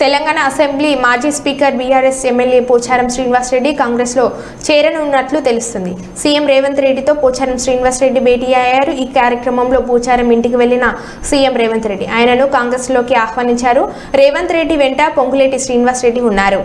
Telangana assembly మాజీ speaker BRS MLA Pocharam Srinivas Reddy Congress లో చేరనున్నట్లు తెలుస్తుంది. సీఎం రేవంత్ రెడ్డితో పోచారం శ్రీనివాస్ రెడ్డి భేటీ అయ్యారు. ఈ కార్యక్రమంలో పోచారం ఇంటికి వెళ్లిన సీఎం రేవంత్ రెడ్డి ఆయనను కాంగ్రెస్ లోకి ఆహ్వానించారు. రేవంత్ రెడ్డి వెంట పొంగులేటి శ్రీనివాస్ రెడ్డి ఉన్నారు.